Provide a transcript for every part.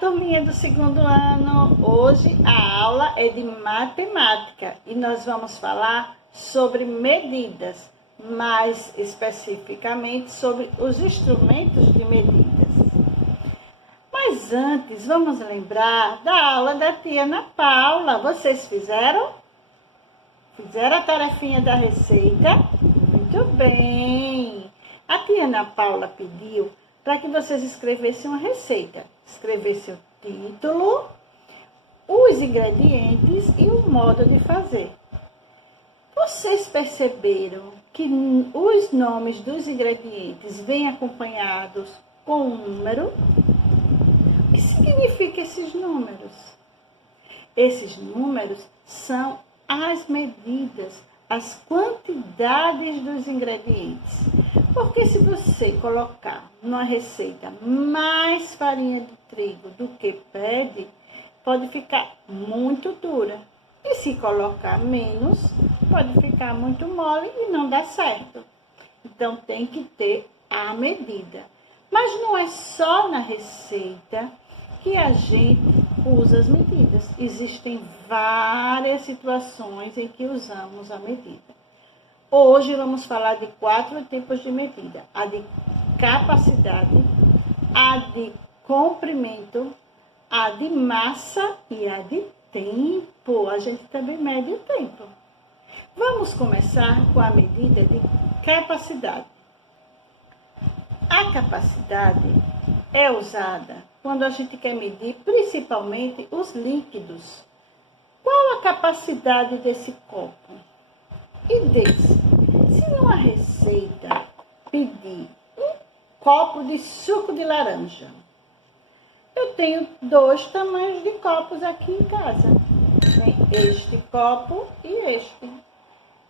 turminha do segundo ano, hoje a aula é de matemática e nós vamos falar sobre medidas, mais especificamente sobre os instrumentos de medidas. Mas antes, vamos lembrar da aula da tia Ana Paula. Vocês fizeram? Fizeram a tarefinha da receita? Muito bem! A tia Ana Paula pediu para que vocês escrevessem uma receita. Escrevessem o título, os ingredientes e o modo de fazer. Vocês perceberam que os nomes dos ingredientes vêm acompanhados com um número? O que significa esses números? Esses números são as medidas, as quantidades dos ingredientes. Porque se você colocar numa receita mais farinha de trigo do que pede, pode ficar muito dura. E se colocar menos, pode ficar muito mole e não dá certo. Então tem que ter a medida. Mas não é só na receita que a gente usa as medidas. Existem várias situações em que usamos a medida. Hoje vamos falar de 4 tipos de medida. A de capacidade, a de comprimento, a de massa e a de tempo. A gente também mede o tempo. Vamos começar com a medida de capacidade. A capacidade é usada quando a gente quer medir principalmente os líquidos. Qual a capacidade desse copo? E desse? Se numa receita pedir um copo de suco de laranja, eu tenho 2 tamanhos de copos aqui em casa. Tem este copo e este.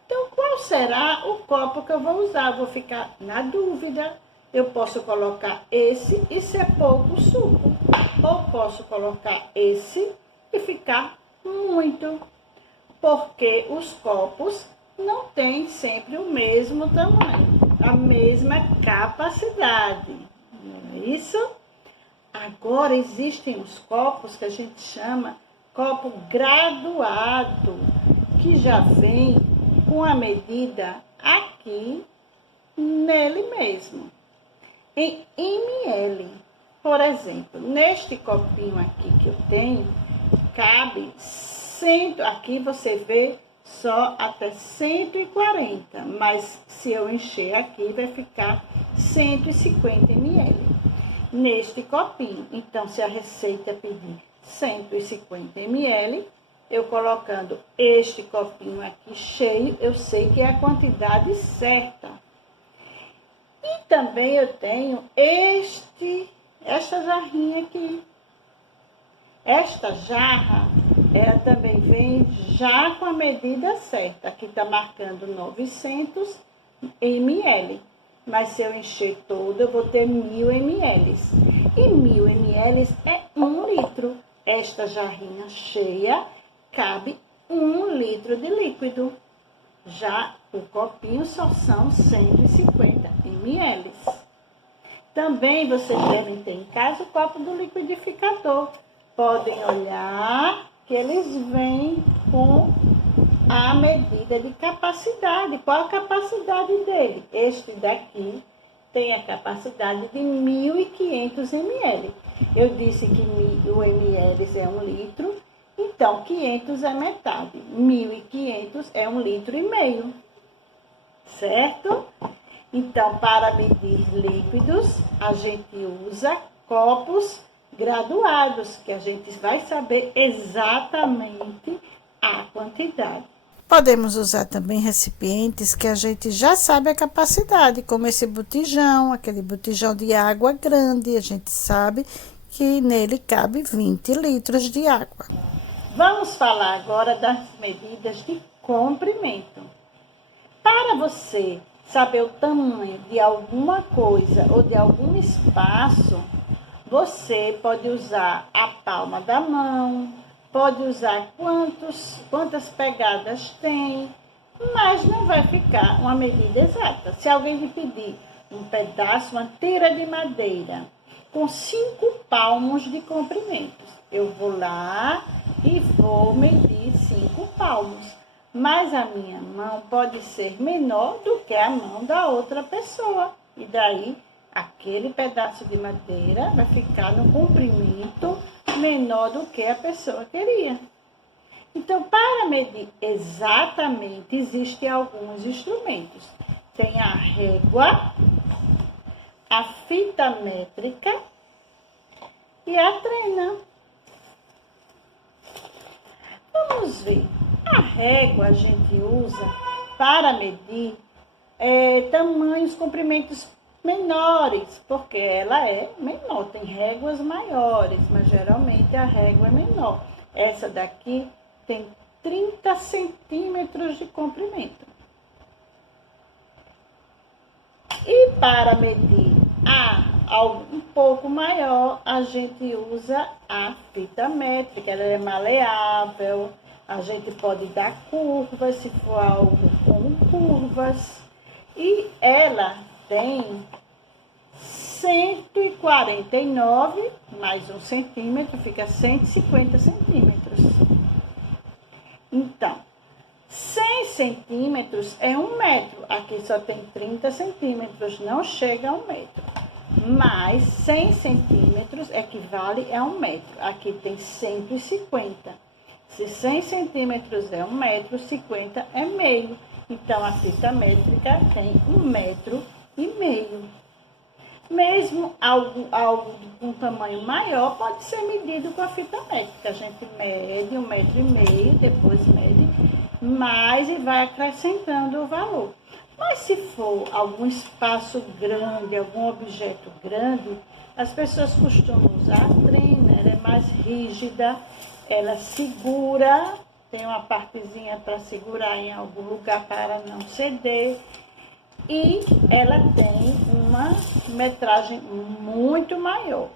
Então, qual será o copo que eu vou usar? Vou ficar na dúvida. Eu posso colocar esse e ser pouco suco. Ou posso colocar esse e ficar muito. Porque os copos não têm sempre o mesmo tamanho, a mesma capacidade. Não é isso? Agora existem os copos que a gente chama copo graduado, que já vem com a medida aqui nele mesmo, em ml. Por exemplo, neste copinho aqui que eu tenho, cabe 100, aqui você vê só até 140, mas se eu encher aqui vai ficar 150 ml neste copinho. Então, se a receita pedir 150 ml, eu colocando este copinho aqui cheio, eu sei que é a quantidade certa. E também eu tenho esta jarrinha aqui. Esta jarra, ela também vem já com a medida certa. Aqui está marcando 900 ml. Mas se eu encher toda, eu vou ter 1000 ml. E 1000 ml é 1 litro. Esta jarrinha cheia cabe 1 litro de líquido. Já o copinho só são 150 ml. Também vocês devem ter em casa o copo do liquidificador. Podem olhar que eles vêm com a medida de capacidade. Qual a capacidade dele? Este daqui tem a capacidade de 1.500 ml. Eu disse que 1.000 ml é 1 litro, então 500 é metade. 1.500 é 1,5 litro. Certo? Então, para medir líquidos, a gente usa copos graduados, que a gente vai saber exatamente a quantidade. Podemos usar também recipientes que a gente já sabe a capacidade, como esse botijão, aquele botijão de água grande, a gente sabe que nele cabe 20 litros de água. Vamos falar agora das medidas de comprimento. Para você saber o tamanho de alguma coisa ou de algum espaço, você pode usar a palma da mão, pode usar quantas pegadas tem, mas não vai ficar uma medida exata. Se alguém lhe pedir um pedaço, uma tira de madeira, com 5 palmos de comprimento. Eu vou lá e vou medir 5 palmos. Mas a minha mão pode ser menor do que a mão da outra pessoa. E daí, aquele pedaço de madeira vai ficar no comprimento menor do que a pessoa queria. Então, para medir exatamente, existem alguns instrumentos. Tem a régua, a fita métrica e a trena. Vamos ver. A régua a gente usa para medir tamanhos, comprimentos menores, porque ela é menor. Tem réguas maiores, mas geralmente a régua é menor. Essa daqui tem 30 centímetros de comprimento. E para medir algo um pouco maior, a gente usa a fita métrica. Ela é maleável, a gente pode dar curvas, se for algo com curvas. E ela tem 149, mais 1 centímetro, fica 150 centímetros. Então, 100 centímetros é 1 metro. Aqui só tem 30 centímetros, não chega a 1 metro. Mas 100 centímetros equivale a 1 metro. Aqui tem 150. Se 100 centímetros é 1 metro, 50 é meio. Então, a fita métrica tem 1,5 metro. Mesmo algo com tamanho maior pode ser medido com a fita métrica. A gente mede 1,5 metro, depois mede mais e vai acrescentando o valor. Mas se for algum espaço grande, algum objeto grande, as pessoas costumam usar a trena. Ela é mais rígida, ela segura, tem uma partezinha para segurar em algum lugar para não ceder. E ela tem uma metragem muito maior.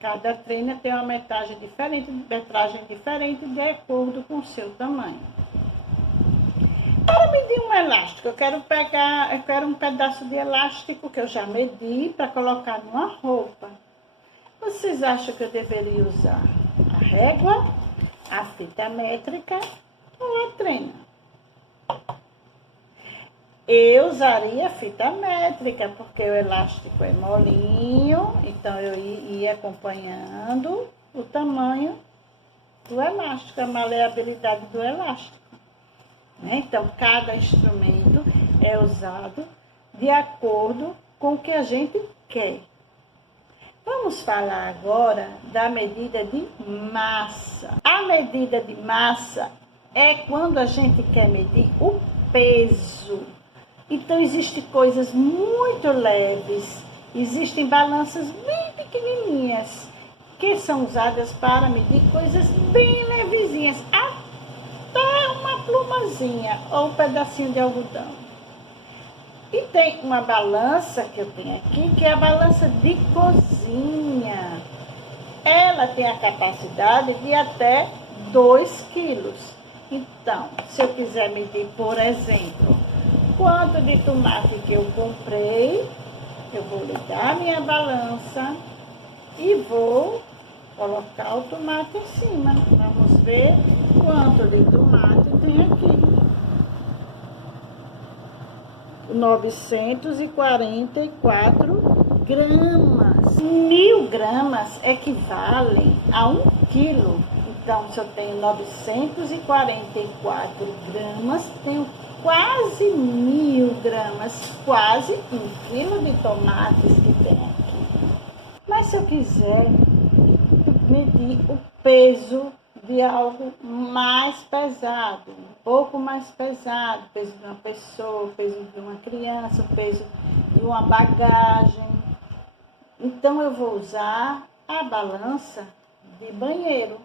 Cada trena tem uma metragem diferente de acordo com o seu tamanho. Para medir um elástico, eu quero um pedaço de elástico que eu já medi para colocar numa roupa. Vocês acham que eu deveria usar a régua, a fita métrica ou a trena? Eu usaria a fita métrica, porque o elástico é molinho, então eu ia acompanhando o tamanho do elástico, a maleabilidade do elástico. Então, cada instrumento é usado de acordo com o que a gente quer. Vamos falar agora da medida de massa. A medida de massa é quando a gente quer medir o peso. Então, existem coisas muito leves, existem balanças bem pequenininhas, que são usadas para medir coisas bem levezinhas, até uma plumazinha ou um pedacinho de algodão. E tem uma balança que eu tenho aqui, que é a balança de cozinha. Ela tem a capacidade de até 2 quilos. Então, se eu quiser medir, por exemplo, quanto de tomate que eu comprei, eu vou ligar a minha balança e vou colocar o tomate em cima. Vamos ver quanto de tomate tem aqui. 944 gramas. 1000 gramas equivalem a 1 quilo. Então, se eu tenho 944 gramas, tenho quase 1000 gramas, quase 1 quilo de tomates que tem aqui. Mas se eu quiser medir o peso de algo mais pesado, um pouco mais pesado, peso de uma pessoa, peso de uma criança, peso de uma bagagem, então eu vou usar a balança de banheiro.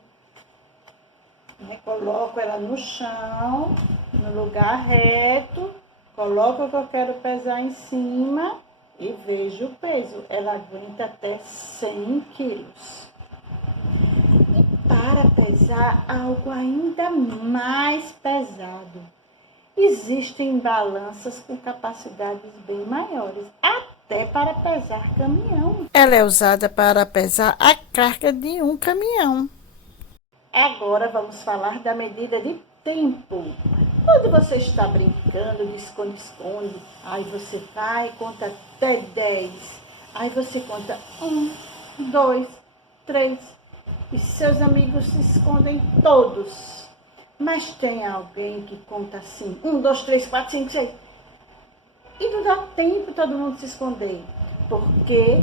Coloco ela no chão, no lugar reto, coloco o que eu quero pesar em cima e vejo o peso. Ela aguenta até 100 quilos. E para pesar algo ainda mais pesado, existem balanças com capacidades bem maiores, até para pesar caminhão. Ela é usada para pesar a carga de um caminhão. Agora vamos falar da medida de tempo. Quando você está brincando de esconde-esconde, aí você vai e conta até 10. Aí você conta 1, 2, 3. E seus amigos se escondem todos. Mas tem alguém que conta assim, 1, 2, 3, 4, 5, 6. E não dá tempo todo mundo se esconder. Porque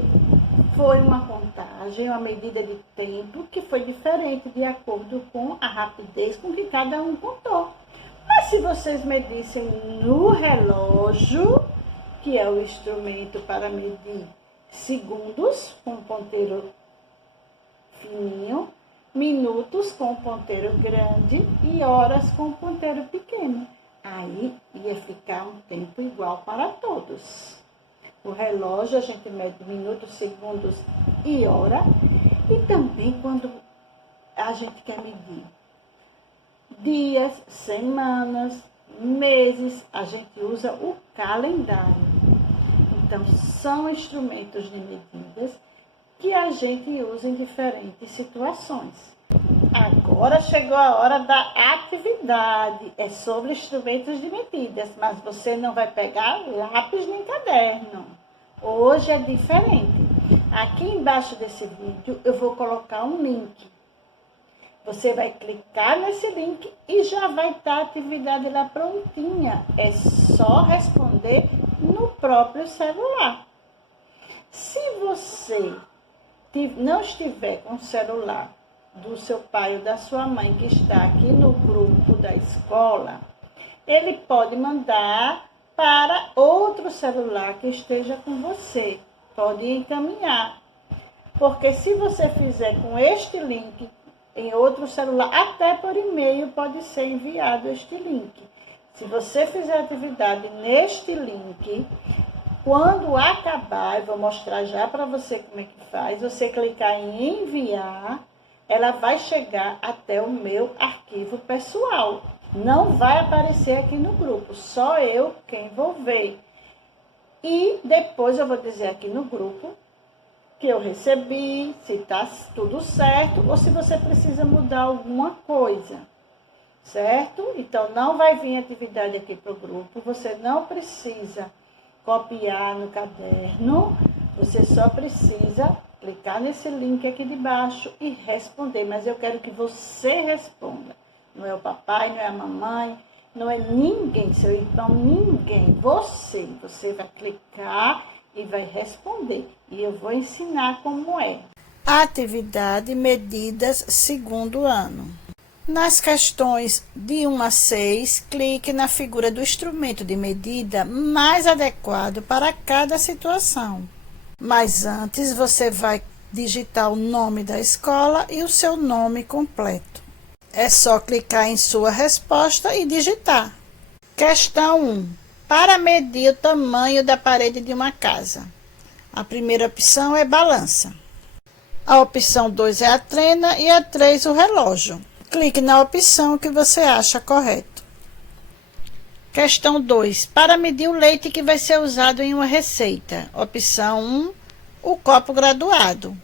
foi uma contagem, uma medida de tempo que foi diferente de acordo com a rapidez com que cada um contou. Mas se vocês medissem no relógio, que é o instrumento para medir segundos com ponteiro fininho, minutos com ponteiro grande e horas com ponteiro pequeno, aí ia ficar um tempo igual para todos. O relógio a gente mede minutos, segundos e hora. E também quando a gente quer medir dias, semanas, meses, a gente usa o calendário. Então, são instrumentos de medidas que a gente usa em diferentes situações. Agora chegou a hora da atividade. É sobre instrumentos de medidas, mas você não vai pegar lápis nem caderno. Hoje é diferente. Aqui embaixo desse vídeo eu vou colocar um link. Você vai clicar nesse link e já vai estar a atividade lá prontinha. É só responder no próprio celular. Se você não estiver com o celular do seu pai ou da sua mãe que está aqui no grupo da escola, ele pode mandar para outro celular que esteja com você. Pode encaminhar. Porque se você fizer com este link em outro celular, até por e-mail pode ser enviado este link. Se você fizer atividade neste link, quando acabar, eu vou mostrar já para você como é que faz, você clicar em enviar, ela vai chegar até o meu arquivo pessoal. Não vai aparecer aqui no grupo, só eu quem vou ver. E depois eu vou dizer aqui no grupo que eu recebi, se está tudo certo, ou se você precisa mudar alguma coisa, certo? Então, não vai vir atividade aqui para o grupo, você não precisa copiar no caderno, você só precisa clicar nesse link aqui de baixo e responder, mas eu quero que você responda. Não é o papai, não é a mamãe, não é ninguém, seu irmão, ninguém. Você vai clicar e vai responder. E eu vou ensinar como é. Atividade medidas segundo ano. Nas questões de 1 a 6, clique na figura do instrumento de medida mais adequado para cada situação. Mas antes, você vai digitar o nome da escola e o seu nome completo. É só clicar em sua resposta e digitar. Questão 1. Para medir o tamanho da parede de uma casa. A primeira opção é balança. A opção 2 é a trena e a 3 o relógio. Clique na opção que você acha correto. Questão 2. Para medir o leite que vai ser usado em uma receita. Opção 1, o copo graduado.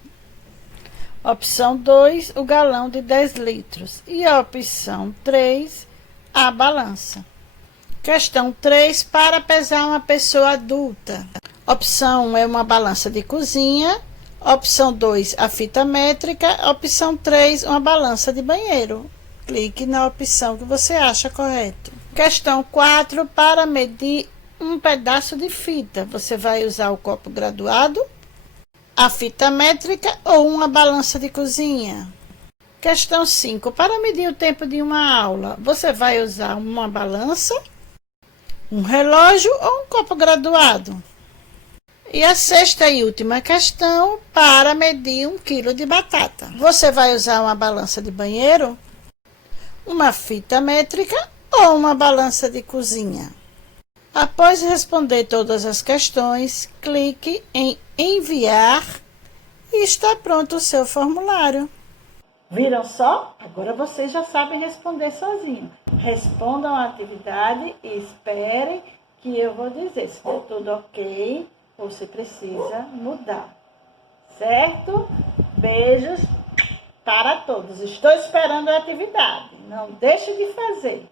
Opção 2, o galão de 10 litros. E a opção 3, a balança. Questão 3, para pesar uma pessoa adulta. Opção 1 é uma balança de cozinha. Opção 2, a fita métrica. Opção 3, uma balança de banheiro. Clique na opção que você acha correto. Questão 4, para medir um pedaço de fita. Você vai usar o copo graduado, a fita métrica ou uma balança de cozinha. Questão 5, para medir o tempo de uma aula. Você vai usar uma balança, um relógio ou um copo graduado. E a sexta e última questão, para medir 1 quilo de batata. Você vai usar uma balança de banheiro, uma fita métrica ou uma balança de cozinha. Após responder todas as questões, clique em enviar e está pronto o seu formulário. Viram só? Agora vocês já sabem responder sozinho. Respondam a atividade e esperem que eu vou dizer se deu tudo ok você precisa mudar. Certo? Beijos para todos. Estou esperando a atividade. Não deixe de fazer.